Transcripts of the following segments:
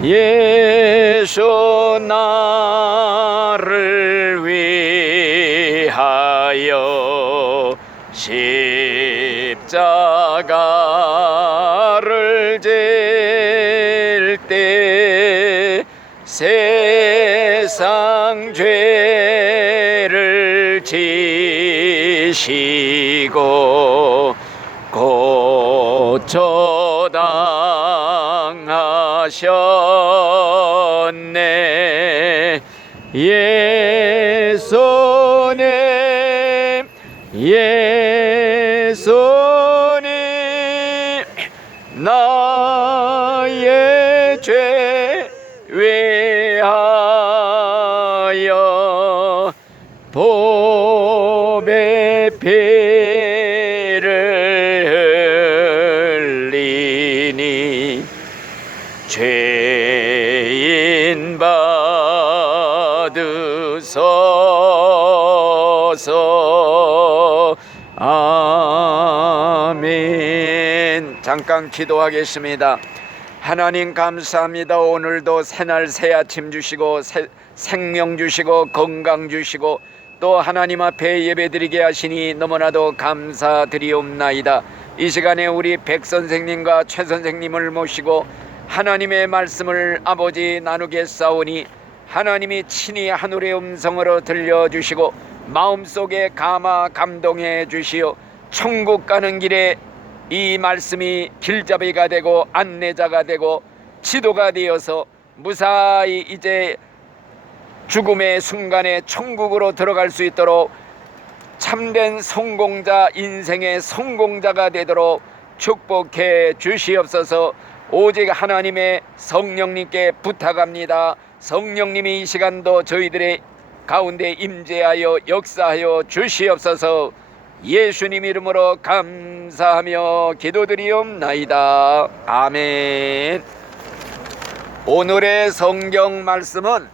예수 나를 위하여 십자가를 질 때 세상 죄를 지시고 고초당하셨네. 예수님 예수님 나의 죄 위하여 보배 피를 흘리니 죄인 받으소서. 아멘. 잠깐 기도하겠습니다. 하나님 감사합니다. 오늘도 새날 새아침 주시고 생명 주시고 건강 주시고 또 하나님 앞에 예배드리게 하시니 너무나도 감사드리옵나이다. 이 시간에 우리 백 선생님과 최 선생님을 모시고 하나님의 말씀을 아버지 나누겠사오니 하나님이 친히 하늘의 음성으로 들려주시고 마음속에 감화 감동해 주시어 천국 가는 길에 이 말씀이 길잡이가 되고 안내자가 되고 지도가 되어서 무사히 이제 죽음의 순간에 천국으로 들어갈 수 있도록 참된 성공자, 인생의 성공자가 되도록 축복해 주시옵소서. 오직 하나님의 성령님께 부탁합니다. 성령님이 이 시간도 저희들의 가운데 임재하여 역사하여 주시옵소서. 예수님 이름으로 감사하며 기도드리옵나이다. 아멘. 오늘의 성경 말씀은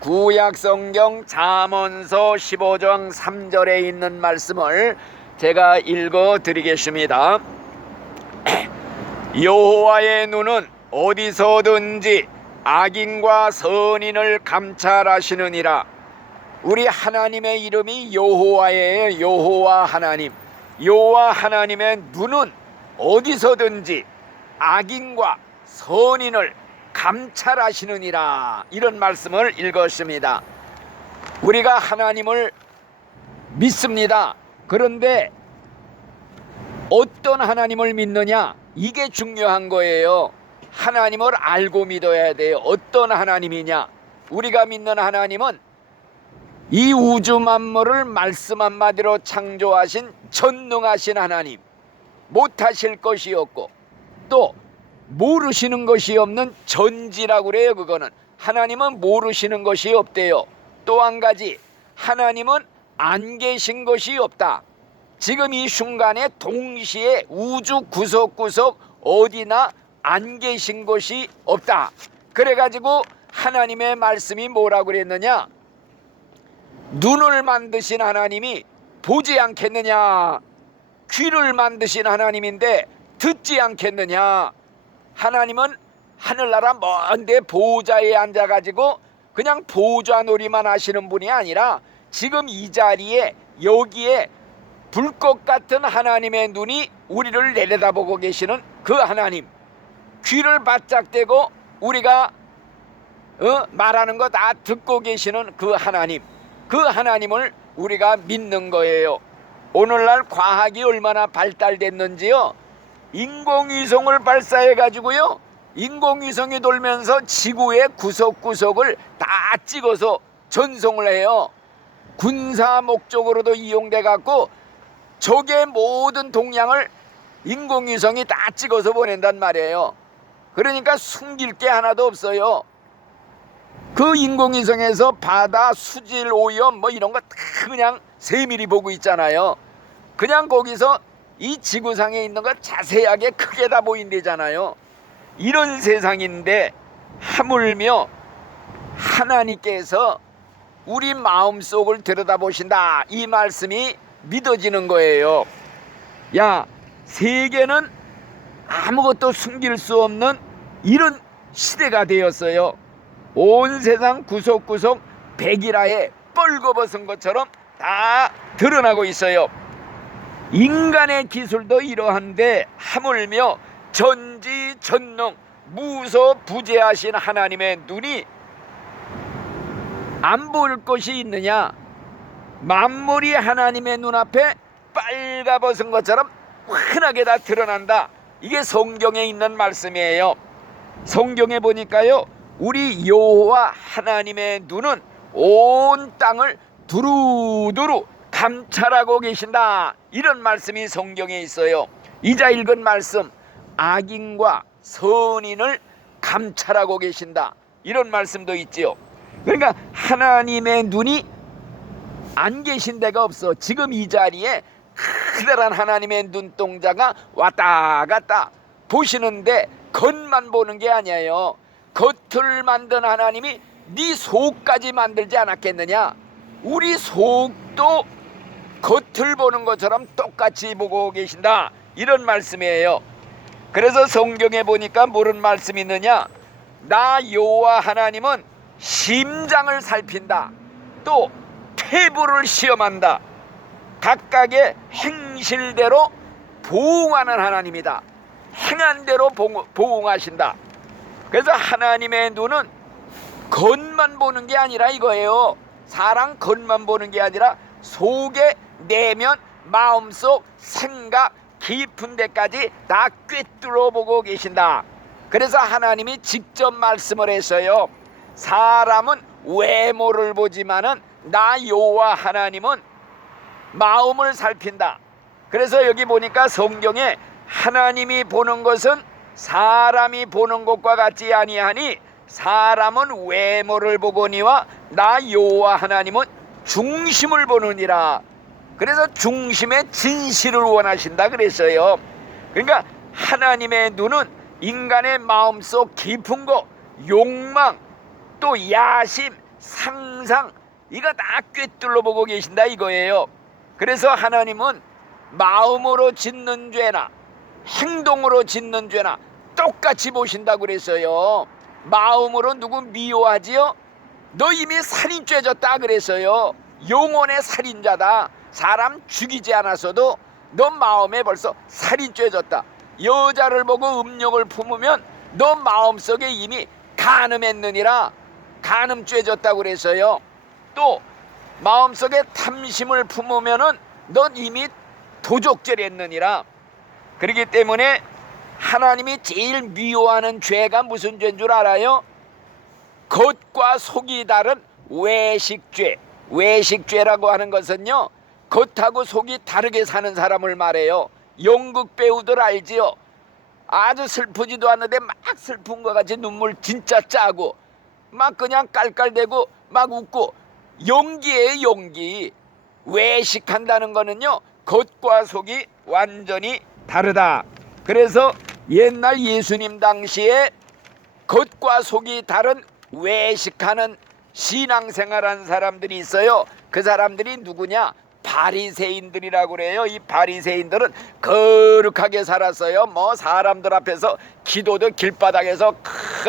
구약성경 잠언서 15장 3절에 있는 말씀을 제가 읽어드리겠습니다. 여호와의 눈은 어디서든지 악인과 선인을 감찰하시느니라. 우리 하나님의 이름이 여호와예요. 여호와 하나님. 여호와 하나님의 눈은 어디서든지 악인과 선인을 감찰하시느니라. 이런 말씀을 읽었습니다. 우리가 하나님을 믿습니다. 그런데 어떤 하나님을 믿느냐, 이게 중요한 거예요. 하나님을 알고 믿어야 돼요. 어떤 하나님이냐. 우리가 믿는 하나님은 이 우주 만물을 말씀 한마디로 창조하신 전능하신 하나님, 못하실 것이 없고 또 모르시는 것이 없는 전지라고 그래요. 그거는 하나님은 모르시는 것이 없대요. 또 한 가지, 하나님은 안 계신 것이 없다. 지금 이 순간에 동시에 우주 구석구석 어디나 안 계신 것이 없다. 그래가지고 하나님의 말씀이 뭐라고 그랬느냐, 눈을 만드신 하나님이 보지 않겠느냐, 귀를 만드신 하나님인데 듣지 않겠느냐. 하나님은 하늘나라 먼데 보좌에 앉아가지고 그냥 보좌 놀이만 하시는 분이 아니라 지금 이 자리에 여기에 불꽃 같은 하나님의 눈이 우리를 내려다보고 계시는 그 하나님, 귀를 바짝 대고 우리가 말하는 거 다 듣고 계시는 그 하나님, 그 하나님을 우리가 믿는 거예요. 오늘날 과학이 얼마나 발달됐는지요. 인공위성을 발사해 가지고요, 인공위성이 돌면서 지구의 구석구석을 다 찍어서 전송을 해요. 군사 목적으로도 이용돼 갖고 적의 모든 동향을 인공위성이 다 찍어서 보낸단 말이에요. 그러니까 숨길 게 하나도 없어요. 그 인공위성에서 바다 수질 오염 뭐 이런 거 다 그냥 세밀히 보고 있잖아요. 그냥 거기서 이 지구상에 있는 거 자세하게 크게 다 보인대잖아요. 이런 세상인데 하물며 하나님께서 우리 마음속을 들여다보신다, 이 말씀이 믿어지는 거예요. 야, 세계는 아무것도 숨길 수 없는 이런 시대가 되었어요. 온 세상 구석구석 백일화에 뻘거벗은 것처럼 다 드러나고 있어요. 인간의 기술도 이러한데 하물며 전지전능 무소부재하신 하나님의 눈이 안 보일 것이 있느냐? 만물이 하나님의 눈앞에 빨가벗은 것처럼 환하게 다 드러난다. 이게 성경에 있는 말씀이에요. 성경에 보니까요, 우리 여호와 하나님의 눈은 온 땅을 두루두루 감찰하고 계신다. 이런 말씀이 성경에 있어요. 이자 읽은 말씀, 악인과 선인을 감찰하고 계신다. 이런 말씀도 있지요. 그러니까 하나님의 눈이 안 계신 데가 없어. 지금 이 자리에 크다란 하나님의 눈동자가 왔다 갔다 보시는데 겉만 보는 게 아니에요. 겉을 만든 하나님이 네 속까지 만들지 않았겠느냐? 우리 속도 겉을 보는 것처럼 똑같이 보고 계신다. 이런 말씀이에요. 그래서 성경에 보니까 뭐런 말씀이 있느냐? 나 여호와 하나님은 심장을 살핀다. 또 태부를 시험한다. 각각의 행실대로 보응하는 하나님이다. 행한 대로 보응하신다. 그래서 하나님의 눈은 겉만 보는 게 아니라 이거예요. 사람 겉만 보는 게 아니라 속에 내면 마음속 생각 깊은 데까지 다 꿰뚫어 보고 계신다. 그래서 하나님이 직접 말씀을 했어요. 사람은 외모를 보지만은 나 여호와 하나님은 마음을 살핀다. 그래서 여기 보니까 성경에 하나님이 보는 것은 사람이 보는 것과 같지 아니하니 사람은 외모를 보거니와 나 여호와 하나님은 중심을 보느니라. 그래서 중심의 진실을 원하신다 그랬어요. 그러니까 하나님의 눈은 인간의 마음속 깊은 거, 욕망, 또 야심, 상상, 이거 다 꿰뚫어 보고 계신다 이거예요. 그래서 하나님은 마음으로 짓는 죄나 행동으로 짓는 죄나 똑같이 보신다고 그랬어요. 마음으로 누구 미워하지요? 너 이미 살인죄 졌다 그랬어요. 영혼의 살인자다. 사람 죽이지 않았어도 너 마음에 벌써 살인죄 졌다. 여자를 보고 음욕을 품으면 너 마음속에 이미 간음했느니라. 간음죄 졌다고 그랬어요. 또 마음속에 탐심을 품으면은 넌 이미 도적죄를 했느니라. 그렇기 때문에 하나님이 제일 미워하는 죄가 무슨 죄인 줄 알아요? 겉과 속이 다른 외식죄. 외식죄라고 하는 것은요, 겉하고 속이 다르게 사는 사람을 말해요. 연극 배우들 알지요? 아주 슬프지도 않는데 막 슬픈 것 같이 눈물 진짜 짜고 막 그냥 깔깔대고 막 웃고, 연기예요, 연기. 외식한다는 거는요, 겉과 속이 완전히 다르다. 그래서 옛날 예수님 당시에 겉과 속이 다른 외식하는 신앙생활한 사람들이 있어요. 그 사람들이 누구냐? 바리새인들이라고 그래요. 이 바리새인들은 거룩하게 살았어요. 뭐 사람들 앞에서 기도도 길바닥에서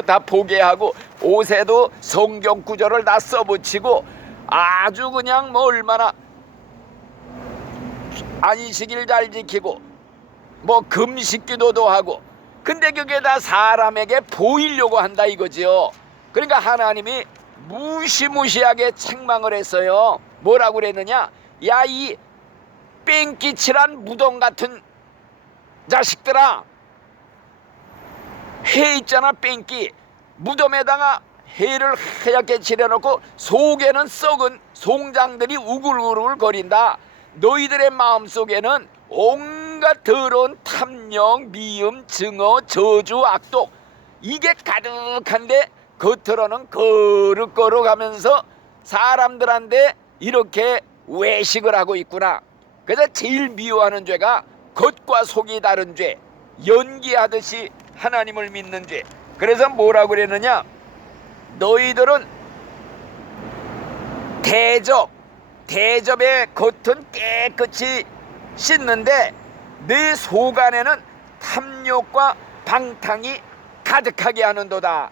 다 보게 하고, 옷에도 성경 구절을 다 써붙이고, 아주 그냥 뭐 얼마나 안식일 잘 지키고 뭐 금식기도도 하고, 근데 그게 다 사람에게 보이려고 한다 이거지요. 그러니까 하나님이 무시무시하게 책망을 했어요. 뭐라고 그랬느냐? 야, 이 뺑기칠한 무덤 같은 자식들아, 해 있잖아, 뺑기. 무덤에다가 해를 하얗게 칠해놓고 속에는 썩은 송장들이 우글우글 거린다. 너희들의 마음속에는 온갖 더러운 탐욕, 미움, 증오, 저주, 악독, 이게 가득한데 겉으로는 거룩거룩하면서 사람들한테 이렇게 외식을 하고 있구나. 그래서 제일 미워하는 죄가 겉과 속이 다른 죄, 연기하듯이 하나님을 믿는 죄. 그래서 뭐라고 그랬느냐? 너희들은 대접의 겉은 깨끗이 씻는데 내 속 안에는 탐욕과 방탕이 가득하게 하는도다.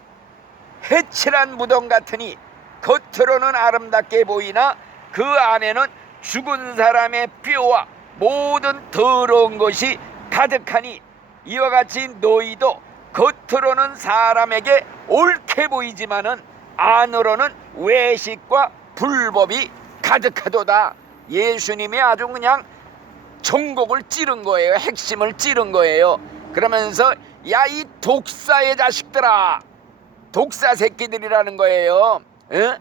해칠한 무덤 같으니 겉으로는 아름답게 보이나 그 안에는 죽은 사람의 뼈와 모든 더러운 것이 가득하니 이와 같이 너희도 겉으로는 사람에게 옳게 보이지만은 안으로는 외식과 불법이 가득하도다. 예수님이 아주 그냥 종곡을 찌른 거예요. 핵심을 찌른 거예요. 그러면서 야, 이 독사의 자식들아, 독사 새끼들이라는 거예요. 에?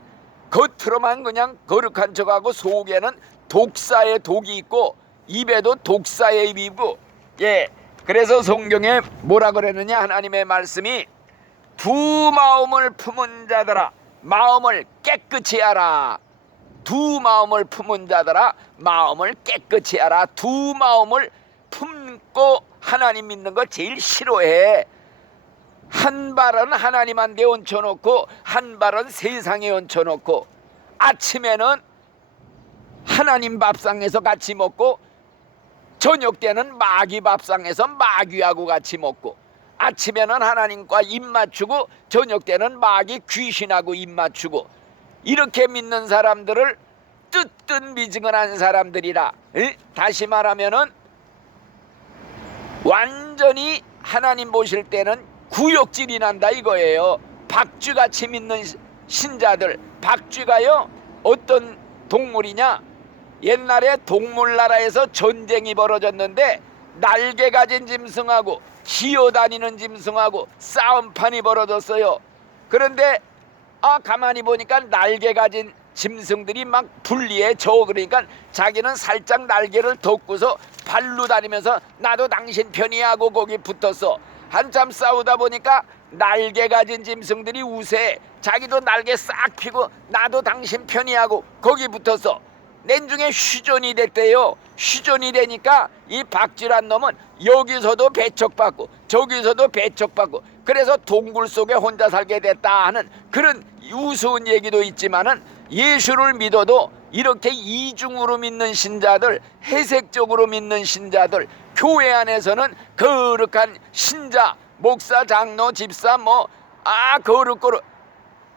겉으로만 그냥 거룩한 척하고 속에는 독사의 독이 있고 입에도 독사의 입이 있고. 예, 그래서 성경에 뭐라 그랬느냐, 하나님의 말씀이 두 마음을 품은 자들아 마음을 깨끗이 하라. 두 마음을 품은 자들아 마음을 깨끗이 하라. 두 마음을 품고 하나님 믿는 거 제일 싫어해. 한 발은 하나님한테 얹혀놓고 한 발은 세상에 얹혀놓고 아침에는 하나님 밥상에서 같이 먹고 저녁 때는 마귀 밥상에서 마귀하고 같이 먹고 아침에는 하나님과 입 맞추고 저녁 때는 마귀 귀신하고 입 맞추고 이렇게 믿는 사람들을 뜨뜻미지근한 사람들이라. 다시 말하면은 완전히 하나님 보실 때는 구역질이 난다 이거예요. 박쥐같이 믿는 신자들. 박쥐가요 어떤 동물이냐, 옛날에 동물나라에서 전쟁이 벌어졌는데 날개 가진 짐승하고 기어다니는 짐승하고 싸움판이 벌어졌어요. 그런데 가만히 보니까 날개 가진 짐승들이 막 분리해 져. 그러니까 자기는 살짝 날개를 덮고서 발로 다니면서 나도 당신 편이야 하고 거기 붙었어. 한참 싸우다 보니까 날개 가진 짐승들이 우세해. 자기도 날개 싹 펴고 나도 당신 편이야 하고 거기 붙었어. 낸중에 휴전이 됐대요. 휴전이 되니까 이 박쥐란 놈은 여기서도 배척받고 저기서도 배척받고 그래서 동굴 속에 혼자 살게 됐다 하는 그런 우스운 얘기도 있지만은, 예수를 믿어도 이렇게 이중으로 믿는 신자들, 해색적으로 믿는 신자들, 교회 안에서는 거룩한 신자, 목사, 장로, 집사 거룩거룩,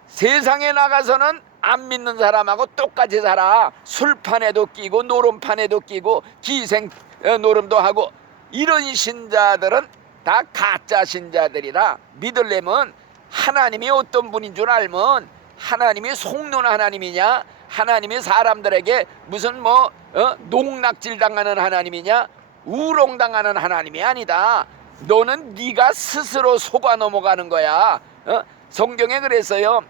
세상에 나가서는 안 믿는 사람하고 똑같이 살아. 술판에도 끼고 노름판에도 끼고 기생 노름도 하고. 이런 신자들은 다 가짜 신자들이라. 믿으려면 하나님이 어떤 분인 줄 알면, 하나님이 속는 하나님이냐, 하나님이 사람들에게 무슨 농락질 당하는 하나님이냐, 우롱당하는 하나님이 아니다. 너는 네가 스스로 속아 넘어가는 거야. 성경에 그랬어요.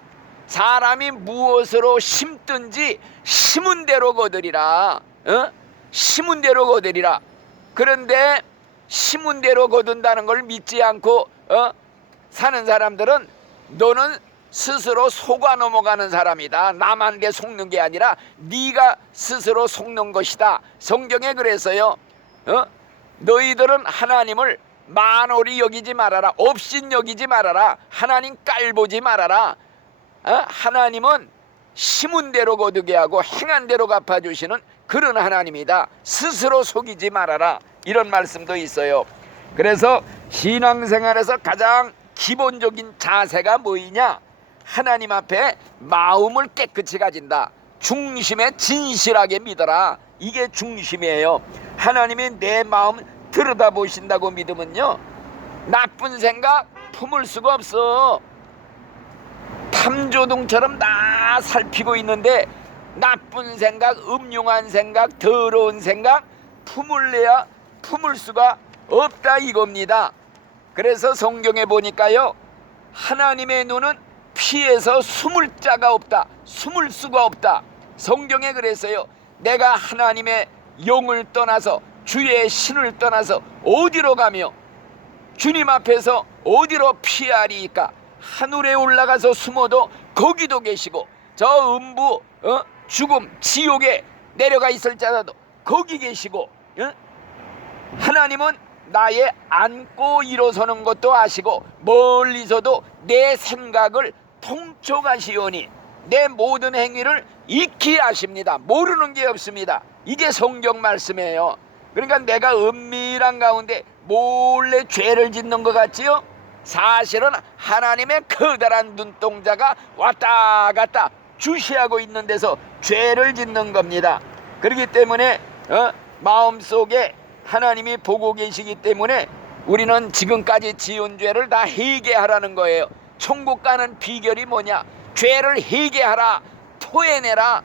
사람이 무엇으로 심든지 심은 대로 거두리라. 심은 대로 거두리라. 그런데 심은 대로 거둔다는 걸 믿지 않고 사는 사람들은 너는 스스로 속아 넘어가는 사람이다. 남한테 속는 게 아니라 네가 스스로 속는 것이다. 성경에 그래서요. 너희들은 하나님을 만홀히 여기지 말아라. 업신 여기지 말아라. 하나님 깔보지 말아라. 하나님은 심은 대로 거두게 하고 행한 대로 갚아주시는 그런 하나님이다. 스스로 속이지 말아라. 이런 말씀도 있어요. 그래서 신앙생활에서 가장 기본적인 자세가 뭐이냐, 하나님 앞에 마음을 깨끗이 가진다. 중심에 진실하게 믿어라. 이게 중심이에요. 하나님이 내 마음 들여다보신다고 믿으면요, 나쁜 생각 품을 수가 없어. 탐조둥처럼 다 살피고 있는데 나쁜 생각, 음흉한 생각, 더러운 생각 품을래야 품을 수가 없다 이겁니다. 그래서 성경에 보니까요, 하나님의 눈은 피해서 숨을 자가 없다. 숨을 수가 없다. 성경에 그랬어요. 내가 하나님의 영을 떠나서 주의 신을 떠나서 어디로 가며 주님 앞에서 어디로 피하리까? 하늘에 올라가서 숨어도 거기도 계시고, 저 음부 죽음 지옥에 내려가 있을 자라도 거기 계시고, 하나님은 나의 안고 일어서는 것도 아시고 멀리서도 내 생각을 통촉하시오니 내 모든 행위를 익히 아십니다. 모르는 게 없습니다. 이게 성경 말씀이에요. 그러니까 내가 은밀한 가운데 몰래 죄를 짓는 것 같지요? 사실은 하나님의 커다란 눈동자가 왔다 갔다 주시하고 있는 데서 죄를 짓는 겁니다. 그렇기 때문에 마음속에 하나님이 보고 계시기 때문에 우리는 지금까지 지은 죄를 다 회개하라는 거예요. 천국 가는 비결이 뭐냐? 죄를 회개하라, 토해내라.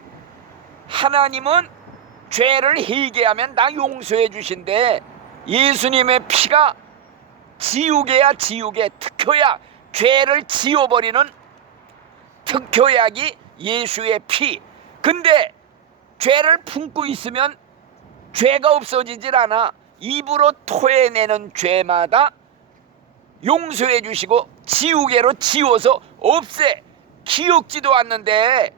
하나님은 죄를 회개하면 다 용서해 주신대. 예수님의 피가 지우개야, 지우개, 특효약, 죄를 지워버리는 특효약이 예수의 피. 근데 죄를 품고 있으면 죄가 없어지질 않아. 입으로 토해내는 죄마다 용서해 주시고 지우개로 지워서 없애, 기억지도 않는데.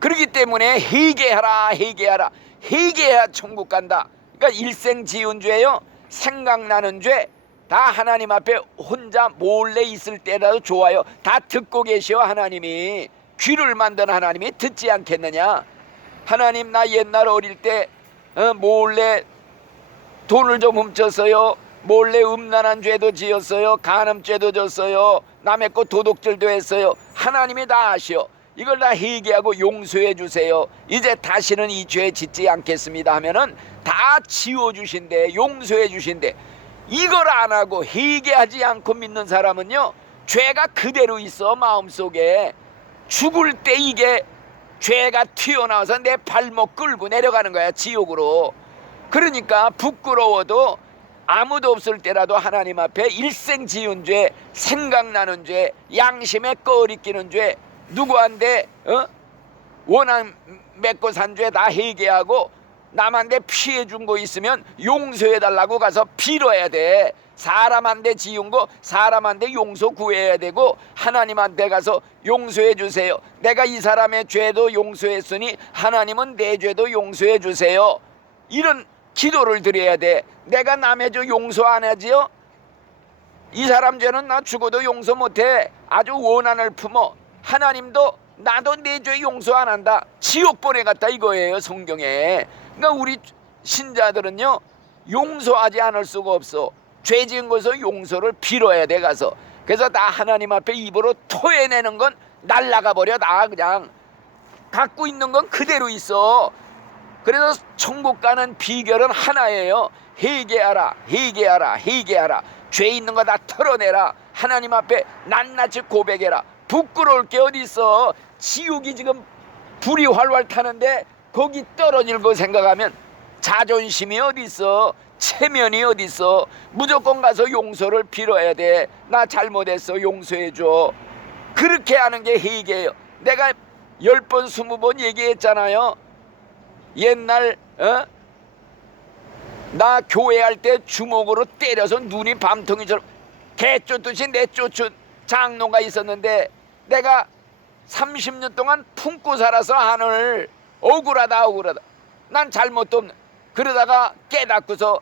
그렇기 때문에 회개하라, 회개하라. 회개해야 천국 간다. 그러니까 일생 지은 죄요, 생각나는 죄 다 하나님 앞에 혼자 몰래 있을 때라도 좋아요. 다 듣고 계셔. 하나님이 귀를 만든 하나님이 듣지 않겠느냐. 하나님, 나 옛날 어릴 때 몰래 돈을 좀 훔쳤어요. 몰래 음란한 죄도 지었어요. 간음죄도 졌어요. 남의 것 도둑질도 했어요. 하나님이 다 아시오. 이걸 다 회개하고 용서해 주세요. 이제 다시는 이 죄 짓지 않겠습니다 하면은 다 지워주신대, 용서해 주신대. 이걸 안 하고 회개하지 않고 믿는 사람은요, 죄가 그대로 있어. 마음속에 죽을 때 이게 죄가 튀어나와서 내 발목 끌고 내려가는 거야, 지옥으로. 그러니까 부끄러워도 아무도 없을 때라도 하나님 앞에 일생 지은 죄, 생각나는 죄, 양심에 꺼리끼는 죄, 누구한테 원한 맺고 산 죄 다 회개하고 남한테 피해 준 거 있으면 용서해 달라고 가서 빌어야 돼. 사람한테 지은 거 사람한테 용서 구해야 되고, 하나님한테 가서 용서해 주세요. 내가 이 사람의 죄도 용서했으니 하나님은 내 죄도 용서해 주세요. 이런 기도를 드려야 돼. 내가 남의 죄 용서 안 하지요? 이 사람 죄는 나 죽어도 용서 못해. 아주 원한을 품어. 하나님도 나도 내 죄 용서 안 한다, 지옥 보내갔다 이거예요, 성경에. 그러니까 우리 신자들은요, 용서하지 않을 수가 없어. 죄 지은 것을 용서를 빌어야 돼, 가서. 그래서 다 하나님 앞에 입으로 토해내는 건 날라가 버려. 다 그냥 갖고 있는 건 그대로 있어. 그래서 천국 가는 비결은 하나예요. 회개하라, 회개하라, 회개하라. 죄 있는 거 다 털어내라. 하나님 앞에 낱낱이 고백해라. 부끄러울 게 어디 있어. 지옥이 지금 불이 활활 타는데 거기 떨어질 거 생각하면 자존심이 어디 있어, 체면이 어디 있어. 무조건 가서 용서를 빌어야 돼. 나 잘못했어, 용서해 줘. 그렇게 하는 게 회개예요. 내가 10번 20번 얘기했잖아요. 옛날 나 교회할 때 주먹으로 때려서 눈이 밤통이처럼 개 쫓듯이 내쫓은 장로가 있었는데, 내가 30년 동안 품고 살아서 하늘 억울하다, 억울하다. 난 잘못도 없는. 그러다가 깨닫고서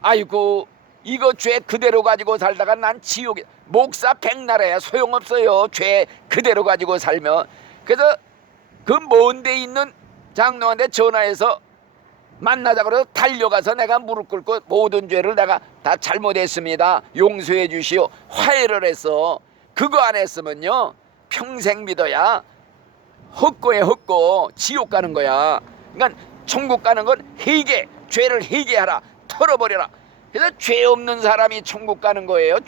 아이고, 이거 죄 그대로 가지고 살다가 난 지옥에, 목사 백나라야 소용없어요, 죄 그대로 가지고 살면. 그래서 그 먼 데 있는 장로한테 전화해서 만나자고 그래서 달려가서 내가 무릎 꿇고 모든 죄를 내가 다 잘못했습니다, 용서해 주시오, 화해를 했어. 그거 안 했으면요, 평생 믿어야 헛고에 헛고 지옥 가는 거야. 그러니까 천국 가는 건 회개, 죄를 회개하라, 털어버려라. 그래서 죄 없는 사람이 천국 가는 거예요.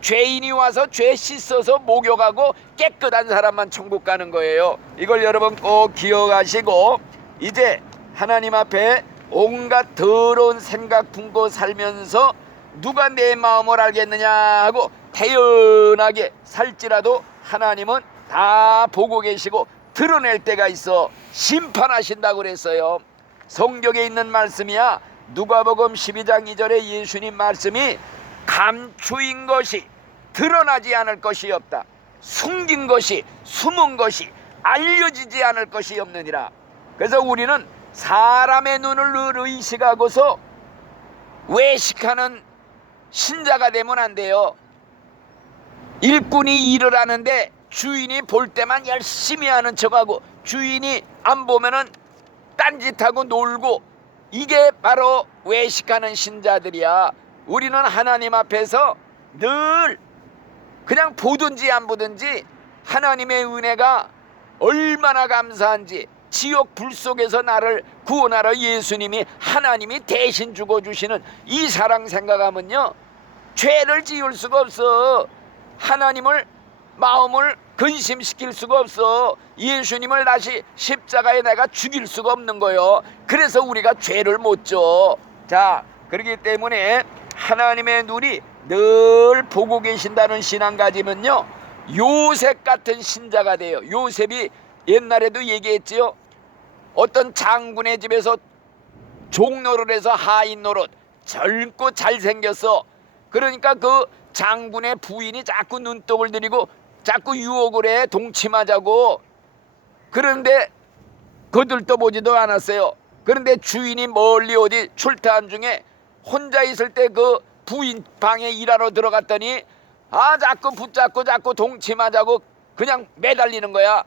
죄인이 와서 죄 씻어서 목욕하고 깨끗한 사람만 천국 가는 거예요. 이걸 여러분 꼭 기억하시고, 이제 하나님 앞에 온갖 더러운 생각 품고 살면서 누가 내 마음을 알겠느냐 하고 태연하게 살지라도 하나님은 다 보고 계시고 드러낼 때가 있어 심판하신다고 그랬어요. 성경에 있는 말씀이야. 누가복음 12장 2절에 예수님 말씀이 감추인 것이 드러나지 않을 것이 없다. 숨긴 것이, 숨은 것이, 알려지지 않을 것이 없느니라. 그래서 우리는 사람의 눈을 늘 의식하고서 외식하는 신자가 되면 안 돼요. 일꾼이 일을 하는데 주인이 볼 때만 열심히 하는 척하고 주인이 안 보면은 딴짓하고 놀고, 이게 바로 외식하는 신자들이야. 우리는 하나님 앞에서 늘 그냥 보든지 안 보든지 하나님의 은혜가 얼마나 감사한지, 지옥 불 속에서 나를 구원하러 예수님이, 하나님이 대신 죽어주시는 이 사랑 생각하면요, 죄를 지을 수가 없어. 하나님을 마음을 근심시킬 수가 없어. 예수님을 다시 십자가에 내가 죽일 수가 없는 거요. 그래서 우리가 죄를 못 져. 자, 그렇기 때문에 하나님의 눈이 늘 보고 계신다는 신앙 가지면요, 요셉 같은 신자가 돼요. 요셉이 옛날에도 얘기했지요. 어떤 장군의 집에서 종노릇 해서 하인 노릇, 젊고 잘생겼어. 그러니까 그 장군의 부인이 자꾸 눈독을 들이고 자꾸 유혹을 해, 동침하자고. 그런데 거들떠 보지도 않았어요. 그런데 주인이 멀리 어디 출타한 중에 혼자 있을 때 그 부인 방에 일하러 들어갔더니 자꾸 붙잡고 자꾸 동침하자고 그냥 매달리는 거야.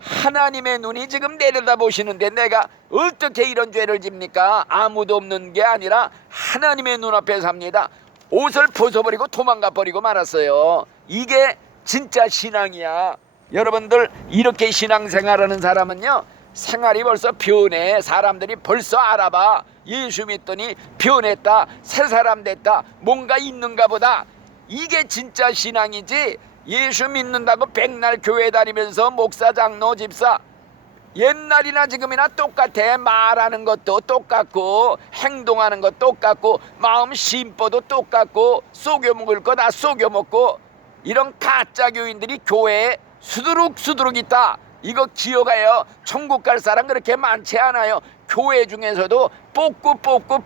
하나님의 눈이 지금 내려다보시는데 내가 어떻게 이런 죄를 집니까? 아무도 없는 게 아니라 하나님의 눈앞에 삽니다. 옷을 벗어버리고 도망가 버리고 말았어요. 이게 진짜 신앙이야. 여러분들, 이렇게 신앙생활하는 사람은요, 생활이 벌써 변해. 사람들이 벌써 알아봐. 예수 믿더니 변했다, 새 사람 됐다, 뭔가 있는가 보다. 이게 진짜 신앙이지. 예수 믿는다고 백날 교회 다니면서 목사, 장로, 집사, 옛날이나 지금이나 똑같아. 말하는 것도 똑같고, 행동하는 것도 똑같고, 마음 심보도 똑같고, 속여먹을 거 다 속여먹고, 이런 가짜 교인들이 교회에 수두룩 있다. 이거 기억해요. 천국 갈 사람 그렇게 많지 않아요. 교회 중에서도 뽑고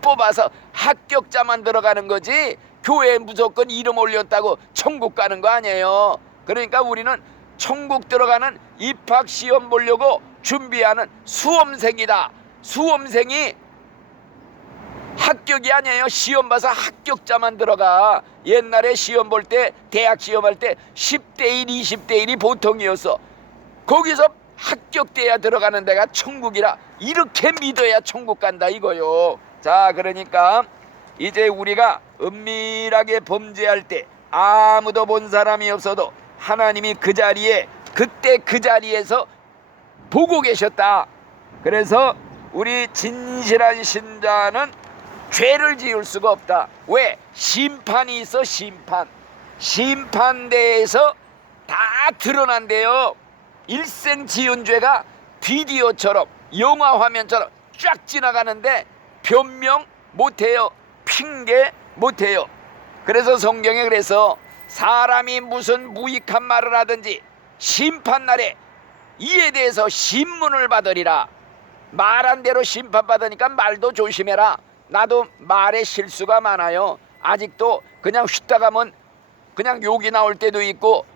뽑아서 합격자만 들어가는 거지, 교회에 무조건 이름 올렸다고 천국 가는 거 아니에요. 그러니까 우리는 천국 들어가는 입학시험 보려고 준비하는 수험생이다. 수험생이 합격이 아니에요. 시험 봐서 합격자만 들어가. 옛날에 시험 볼 때, 대학 시험할 때 10대 1, 20대 1이 보통이었어. 거기서 합격돼야 들어가는 데가 천국이라, 이렇게 믿어야 천국 간다 이거요. 자, 그러니까 이제 우리가 은밀하게 범죄할 때 아무도 본 사람이 없어도 하나님이 그 자리에, 그때 그 자리에서 보고 계셨다. 그래서 우리 진실한 신자는 죄를 지을 수가 없다. 왜? 심판이 있어. 심판대에서 다 드러난대요. 일생 지은 죄가 비디오처럼, 영화 화면처럼 쫙 지나가는데 변명 못해요. 핑계 못해요. 그래서 성경에 그래서 사람이 무슨 무익한 말을 하든지 심판날에 이에 대해서 신문을 받으리라. 말한 대로 심판받으니까 말도 조심해라. 나도 말에 실수가 많아요. 아직도 그냥 휘다 가면 그냥 욕이 나올 때도 있고,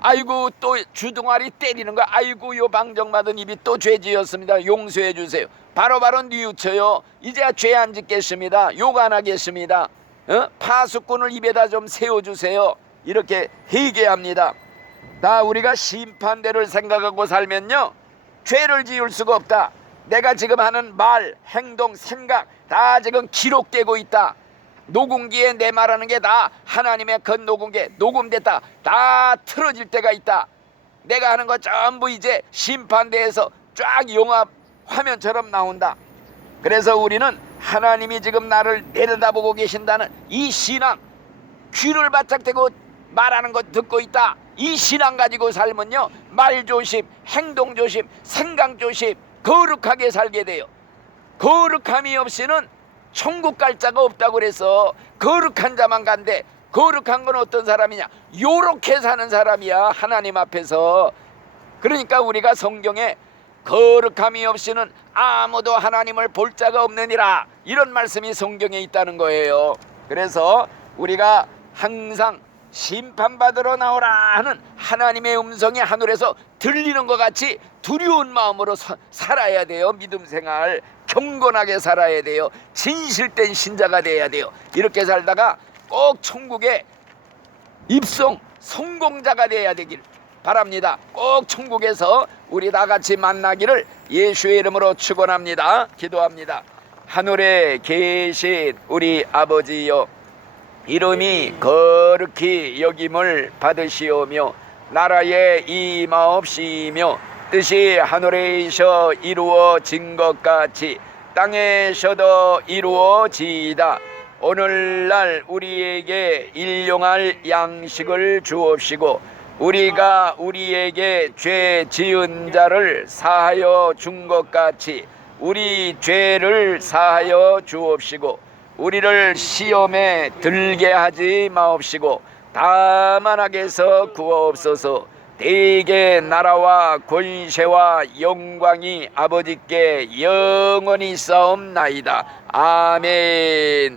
아이고 또 주둥아리 때리는 거야. 아이고 요 방정맞은 입이 또 죄 지었습니다, 용서해 주세요. 바로바로 뉘우쳐요. 이제야 죄 안 짓겠습니다, 욕 안 하겠습니다, 파수꾼을 입에다 좀 세워주세요, 이렇게 회개합니다. 다 우리가 심판대를 생각하고 살면요, 죄를 지을 수가 없다. 내가 지금 하는 말, 행동, 생각 다 지금 기록되고 있다. 녹음기에 내 말하는 게 다 하나님의 건녹음기에 녹음됐다. 다 틀어질 때가 있다. 내가 하는 거 전부 이제 심판대에서 쫙 영화 화면처럼 나온다. 그래서 우리는 하나님이 지금 나를 내려다보고 계신다는 이 신앙, 귀를 바짝 대고 말하는 거 듣고 있다, 이 신앙 가지고 살면요, 말 조심, 행동 조심, 생각 조심, 거룩하게 살게 돼요. 거룩함이 없이는 천국 갈 자가 없다고 그래서 거룩한 자만 간대. 거룩한 건 어떤 사람이냐? 요렇게 사는 사람이야, 하나님 앞에서. 그러니까 우리가 성경에 거룩함이 없이는 아무도 하나님을 볼 자가 없느니라, 이런 말씀이 성경에 있다는 거예요. 그래서 우리가 항상 심판받으러 나오라 하는 하나님의 음성이 하늘에서 들리는 것 같이 두려운 마음으로 살아야 돼요. 믿음 생활 경건하게 살아야 돼요. 진실된 신자가 돼야 돼요. 이렇게 살다가 꼭 천국에 입성 성공자가 돼야 되길 바랍니다. 꼭 천국에서 우리 다 같이 만나기를 예수의 이름으로 축원합니다. 기도합니다. 하늘에 계신 우리 아버지여, 이름이 거룩히 여김을 받으시오며 나라에 임하옵시며 뜻이 하늘에서 이루어진 것 같이 땅에서도 이루어지이다. 오늘날 우리에게 일용할 양식을 주옵시고 우리가 우리에게 죄 지은 자를 사하여 준 것 같이 우리 죄를 사하여 주옵시고 우리를 시험에 들게 하지 마옵시고 다만 악에서 구하옵소서. 대개 나라와 권세와 영광이 아버지께 영원히 싸움나이다. 아멘.